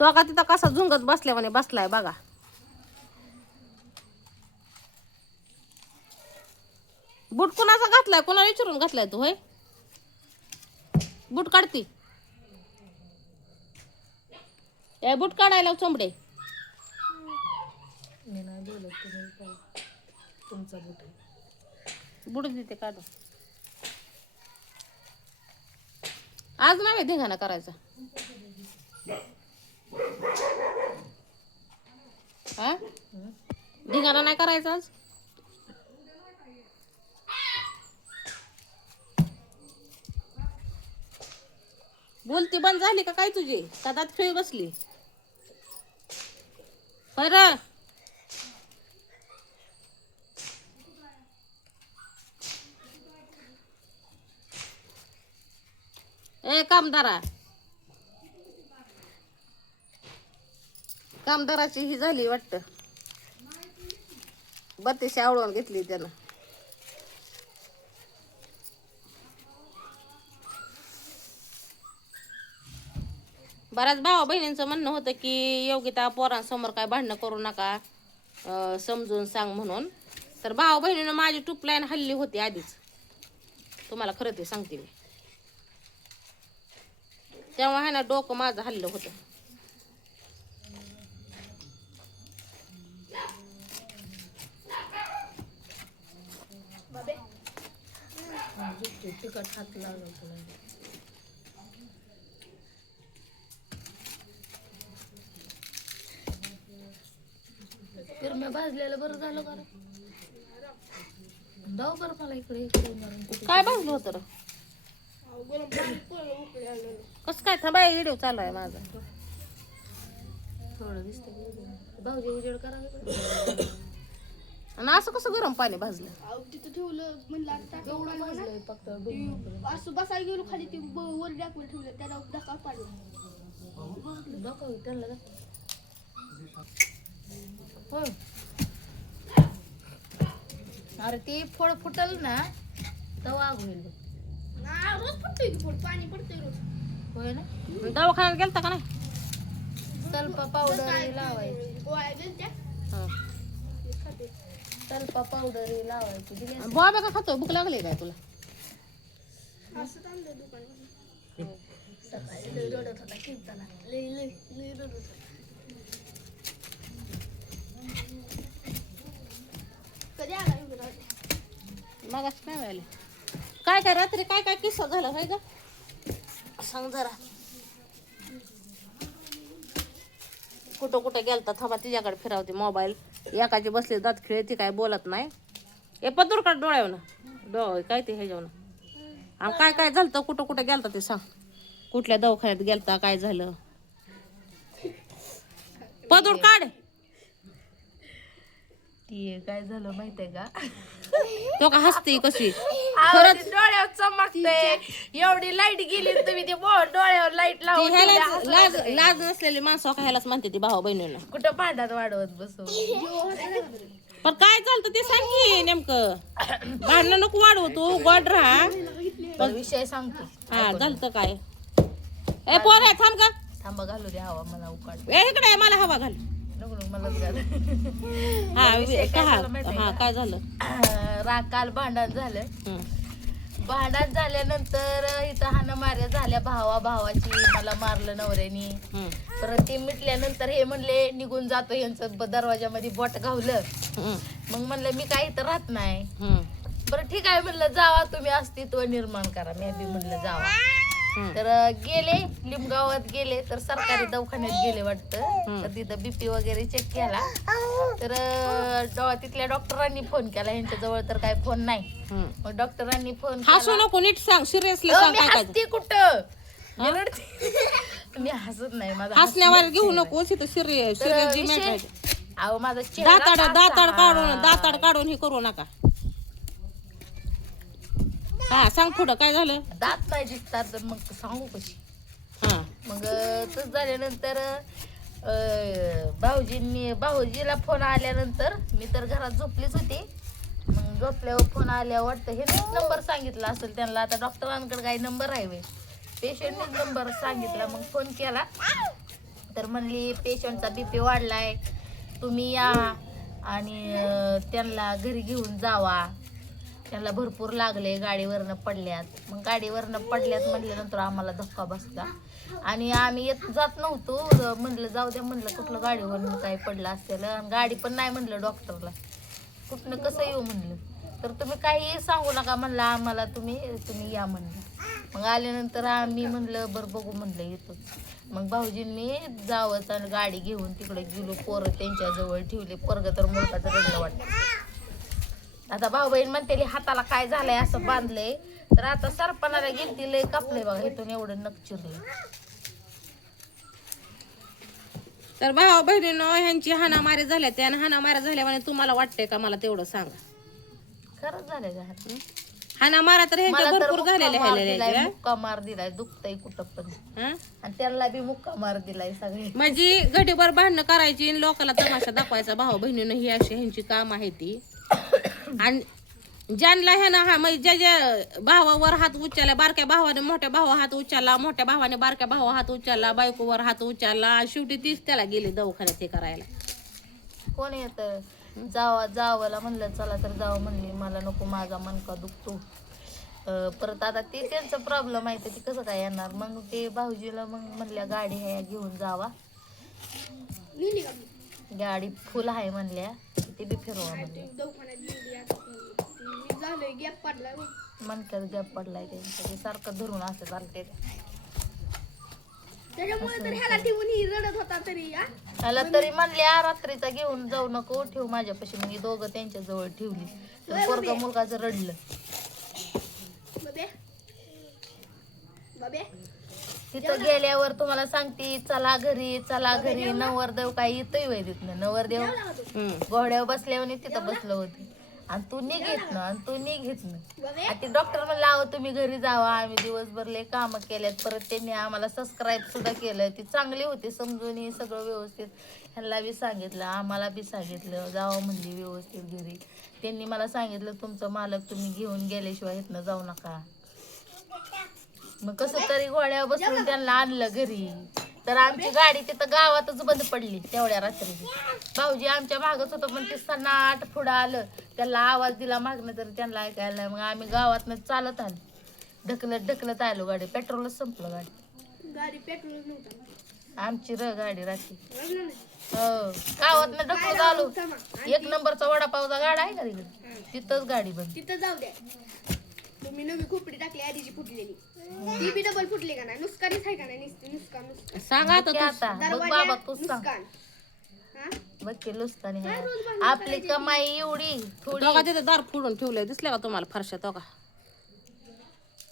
तो का तिथं कसा झुंगत बसल्यावाने बसलाय बघा. बूट कुणाचा घातलाय? कोणाला विचारून घातलाय तू? होय, बूट काढती. ए बूट काढायला चोंबडे. मी नाही बोलत, तुम्ही काय तुमचा बूट आहे. बूट देते काढून. आज नाही धिंगाणा करायचा. हा, धिंगाणा नाही करायचा आज. बोलती बंद झाली का काय तुझी? का दात खेळी बसली? बरं ए कामदारा, कामदाराची ही झाली वाटतं. बत्तीशी आवडून घेतली त्यानं. बऱ्याच भावा बहिणींचं म्हणणं होतं की योगिता पोरांसमोर काय भांडणं करू नका, समजून सांग म्हणून. तर भावा बहिणीनं माझी टूपलाईन हल्ली होती आधीच, तुम्हाला खरं ते सांगते मी. तेव्हा आहे ना डोकं माझं हल्लं होतं. तिखट हात लागत नाही. मी भाजलेलं बरं झालं का? जाऊ बरं मला इकडे काय भाजलं होतं र? कसं काय? थांबाय व्हिडिओ चालू आहे माझा. थोडं दिसतं भाऊजी उजेड करा. आणि असं कसं गरम पाणी भाजलं? तिथं ठेवलं म्हणलं आता एवढं भाजलंय फक्त असं बसायला गेलो खाली ते वर डाकवर ठेवलं त्याला धक्का पाडलं. नको त्यांना हो. अरे ती फळ फुटल ना तवा आग होईल. रोज पडतोय की फळ, पाणी पडतंय रोज. होय ना. दवाखान्यात गेलता का नाही? तल्पा पावडर लावायची. गोळ्या दिलत्या खाते. तल्पा पावडर लावायची दिली. बाबा का खातो? भूक लागली काय तुला? असं आणलं दुकानात. सकाळी लय रडत होता कीर्तना, लय लय लय रडत होता. कधी आला युवराज? मगाच नाही मिळाले. काय काय रात्री काय काय किस्सा झाला होय का? सांग जरा. कुठं कुठं गेलता? थांबा तिच्याकडे फिरावते मोबाईल. एकाची बसली दात खेळ, ती काय बोलत नाही. ए पतूर काढ डोळ्यावनं. डोळ काय ते हे जेवण. आणि काय काय झालं? कुठं कुठं गेलता ते सांग. कुठल्या दवाखान्यात गेलता? काय झालं? पदूर काढ. ती काय झालं माहितीये का? तो का हसते कशी? खरंच डोळ्यावर चमकते. एवढी लाईट गेली तुम्ही ते डोळ्यावर लाईट लावून लाज लाज नसलेली माणसं का ह्यालाच म्हणते ती भाऊ बहिणीला. कुठं भांडत वाढवत बसू. पण काय चालतं ते सांग की नेमकं. भांडणं नको वाढवू, तू गोड राहा. विषय सांगतो. हा झालं काय? ए पोर थांब का? थांबा घालू दे हवा मला उकाड. ए इकडे ये, मला हवा घाल. नको नको मलाच घाल. हा काय झालं? काल भांडण झालं. हं. भांडण झाल्यानंतर इथं हाणामाऱ्या झाल्या भावाची. मला मारलं नवऱ्यानी. हं. परत ते मिटल्यानंतर हे म्हणले निघून जातो, यांचं दरवाजामध्ये बोट घावलं. हं. मग म्हणलं मी काही तर राहत नाही. हं. बरं ठीक आहे म्हणलं, जावा तुम्ही अस्तित्व निर्माण करा. मी बी म्हणलं जावा. हं. तर गेले लिमगावात गेले, तर सरकारी दवाखान्यात गेले वाटतं. तर तिथं बीपी वगैरे चेक केला. तर तिथल्या डॉक्टरांनी फोन केला. यांच्याजवळ तर काय फोन नाही. हं. मग डॉक्टरांनी फोन हसू नको, नीट सांग, सिरियसली सांग काय काय. हसते कुठं? मी रडते. मी हसत नाही. माझा हसण्यावर घेऊ नको, सिरियस जी मॅच. अहो माझा चेहरा दाताड काढून हे करू नका. हा सांग पुढं काय झालं? दात नाही दिसतात तर मग सांगू कशी. हा मग तसं झाल्यानंतर भाऊजीला फोन आल्यानंतर मी तर घरात झोपलीच होती. मग झोपल्यावर फोन आल्यावर वाटतं हे नंबर सांगितला असेल त्यांना. आता डॉक्टरांकडे काही नंबर आहे वे, पेशंटनेच नंबर सांगितला. मग फोन केला. तर म्हणली पेशंटचा BP वाढलाय, तुम्ही या आणि त्यांना घरी घेऊन जावा, त्यांना भरपूर लागले, गाडीवरनं पडल्यात. मग गाडीवरनं पडल्यात म्हटल्यानंतर आम्हाला धक्का बसला आणि आम्ही जात नव्हतो. म्हणलं जाऊ द्या, म्हणलं कुठलं गाडीवरनं काय पडलं असेल, आणि गाडी पण नाही म्हणलं डॉक्टरला, कुठनं कसं येऊ म्हणलं. तर तुम्ही काही सांगू नका म्हणलं आम्हाला, तुम्ही या म्हणलं. मग आल्यानंतर आम्ही म्हणलं बरं बघू म्हणलं येतो. मग भाऊजींनी जावंच आणि गाडी घेऊन तिकडे गेलो, पोरं त्यांच्याजवळ ठेवले. पोरगं तर मुलगा तर रडलं वाटतं. आता भाऊ बहीण म्हणते हाताला काय झालंय असं बांधलंय, तर आता सरपणाला गेलती, लय कापलंय बघा इथून एवढं नख चिरलंय. तर भावा बहिणीनं ह्यांची हाणामारी झाल्या, त्या हाणामारी झाल्यामुळे तुम्हाला वाटतंय का? मला तेवढं सांगा. खरंच झालंय का? हाणामारा तर ह्यांच्या मला तर भरपूर झालेल्या मुक्का मार दिलाय, दुखतय कुठं पण, आणि त्यांना बी मुक्का मार दिलाय सगळे. म्हणजे घडीभर भांडणं करायची आणि लोकांना तमाशा दाखवायचा. भाऊ बहिणीनं ही अशी ह्यांची काम आहे ती. आणि ज्यांना ह्यानं म्हणजे ज्या ज्या भावावर हात उचलला, बारक्या भावाने मोठ्या भावा हात उचलला, मोठ्या भावाने बारक्या भावा हात उचलला, बायकोवर हात उचलला, शेवटी तीच त्याला गेली दवाखान्यात हे करायला. कोण येत जावाला म्हणलं चला तर जावं म्हणली, मला नको, माझा मनका दुखतो. परत आता ते त्यांचा प्रॉब्लेम आहे, तर ती कसं काय येणार. मग ते भाऊजीला मग म्हणल्या गाडी आहे घेऊन जावा, गाडी फुल आहे म्हणल्या, ते बी फिरवा म्हणल्या. मनक्यात गॅप पडलाय त्यांचा, ते सारखं धरून असं चालते. त्याला तरी म्हणल्या रात्रीचा घेऊन जाऊ नको, ठेव माझ्यापाशी. मग दोघं त्यांच्या जवळ ठेवली, तर पोरगा मुलगाचं रडलं. तिथं गेल्यावर तुम्हाला सांगते चला घरी, चला घरी. नवरदेव काही येतोय वय तिथनं. नवरदेव घोड्यावर बसल्यावर तिथं बसलं होते, आणि तू निघेत ना, आणि तू निघेत ना. आणि ते डॉक्टर म्हणलं आहो तुम्ही घरी जावा, आम्ही दिवसभर लय कामं केल्यात. परत त्यांनी आम्हाला सबस्क्राईब सुद्धा केलं, ती चांगली होती समजून सगळं व्यवस्थित. ह्यांना बी सांगितलं, आम्हाला बी सांगितलं जावं म्हणली व्यवस्थित घरी. त्यांनी मला सांगितलं तुमचं मालक तुम्ही घेऊन गेल्याशिवाय इथनं जाऊ नका. मग कसं तरी घोड्यावर बसून त्यांना आणलं घरी. तर आमची गाडी तिथं गावातच बंद पडली तेवढ्या रात्री. भाऊजी आमच्या मागच होतं, पण ते सन्नाट पुढं आलं, त्याला आवाज दिला मागणं, तर त्यांना ऐकायला. मग आम्ही गावातनं चालत आलो, ढकलत आलो. गाडी पेट्रोलच संपलं. गाडी पेट्रोल नव्हतं आमची गाडी रात्री. हो, गावातनं ढकलत आलो. 1 नंबरचा वडापावचा गाडा आहे का तिकडे, तिथंच गाडी बंद. तिथं जाऊ द्या, तुम्ही नवी खोपडी टाकली आधीची फुटलेली, ती बी डबल फुटली का नाही? नुसकानीच आहे का नाही? नुसकान सांगा आता बघ बाबा, तू सांग. बघ की नुसकानी आपली कमाई एवढी थोडी. तिथे दार फोडून ठेवलंय, दिसलं का तुम्हाला फरशा?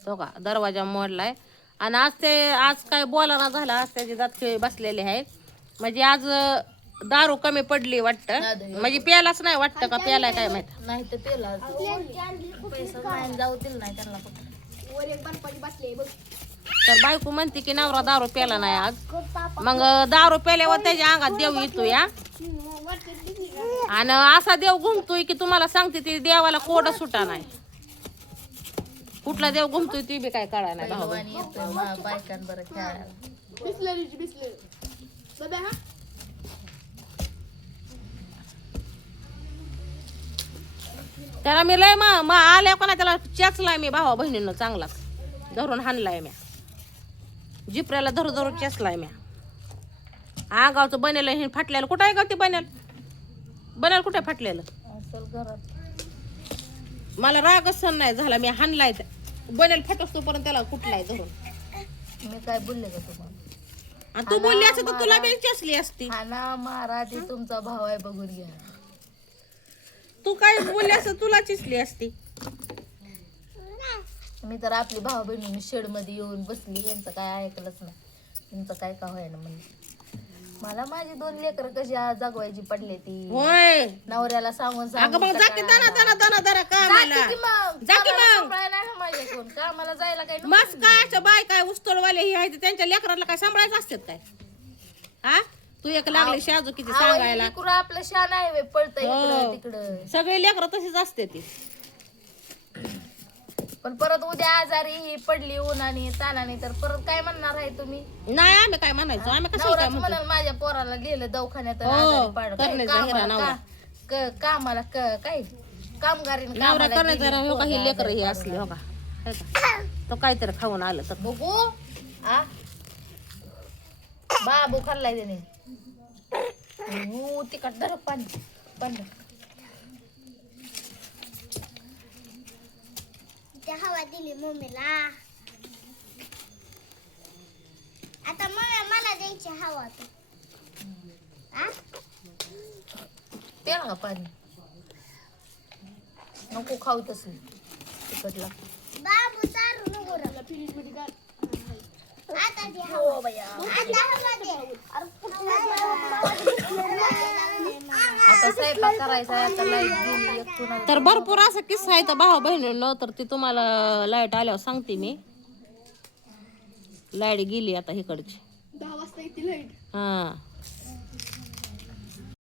तो का दरवाजा मोडलाय. आणि आज काय बोलाना झाला, आज त्याचे दात खिळे बसलेले आहेत. म्हणजे आज दारू कमी पडली वाटतं, म्हणजे प्यायलाच नाही वाटतं का प्यायलाय काय माहित नाही. तर प्याला पैसा नाही, जाऊ दिल नाही त्यांना. तर बायको म्हणते की नवरा दारू प्याला नाही आज. मग दारू प्याल्यावर त्याच्या अंगात देव येतो या, आणि असा देव घुमतोय की तुम्हाला सांगते ते देवाला कोड सुटा नाही. कुठला देव घुमतोय ते बी काय कळा नाही. बायकांबर खेळायला त्याला मी लय आल्या का ना, त्याला चेचलाय मी भावा बहिणीनं चांगलाच धरून हाणलाय म्या, जिपऱ्याला धरून चेचलाय म्या. गावचं बनेल हे फाटलेलं कुठं आहे का? ते बनेल कुठे फाटलेलं? मला रागच सण नाही झाला, मी हाणलाय बनेल फाटस तोपर्यंत त्याला कुठलाय धरून. मी काय बोलले का तुम्हाला? आणि तू बोलली असं तर तुला बी चेचली असती. हाना मारा, ती तुमचा भाव आहे बघून घ्या. तू काय बोलली असं तुला चिसली असती. मी तर आपली भाऊ बहिणी शेड मध्ये येऊन बसली, यांचं काय ऐकलंच नाही. तुमचं काय का व्हायला म्हणजे मला माझी 2 लेकर कशी जगवायची पडले ती. होय, नवऱ्याला सांगून कामाला जायला काय मस्त काय बाय काय उस्तोडवाले ही आहे त्यांच्या लेकराला काय सांभाळायचं असतात काय? हा, तू एक लागले शाजू किती सांगायला. आपलं शान आहे पळतंय तिकडं. सगळे लेकर तशीच असते ती. पण परत उद्या आजारी ही पडली उन्हाने तानाने तर परत काय म्हणणार आहे तुम्ही? नाही आम्ही काय म्हणायचो, आम्ही कसं काय नवराच म्हणतो. म्हणाल माझ्या पोराला गेलं दवाखान्यात हो, आजारी पडलं. काय करण्याचा हिरा कामाला नवरा. कामाला काय कामगारीने नवरा कामाला करायचं गेली, हो का, पोरगं ही लेकर आजारी ही पडलं. असली हो का, है का? तो काहीतरी खाऊन आलं तर बघू आ बाबू खाल्लाय त्याने तिकट धर पाणी बंद. त्या हवा दिली मम्मीला. आता मला द्यायची हवा तू. प्या ना पाणी नको खाऊ तसं तिकट लागतं. बाबू चारू नको रे. आता दे हवा. आता हवा दे. आता स्वयंपाक करायचा आहे, आता लाईट गेली एक पुन्हा. तर भरपूर असं किस्सा आहे तर भाऊ बहिणींनो, तर ती तुम्हाला लाईट आल्यावर सांगते मी. लाईट गेली आता इकडची. 10 वाजता येते लाईट. हा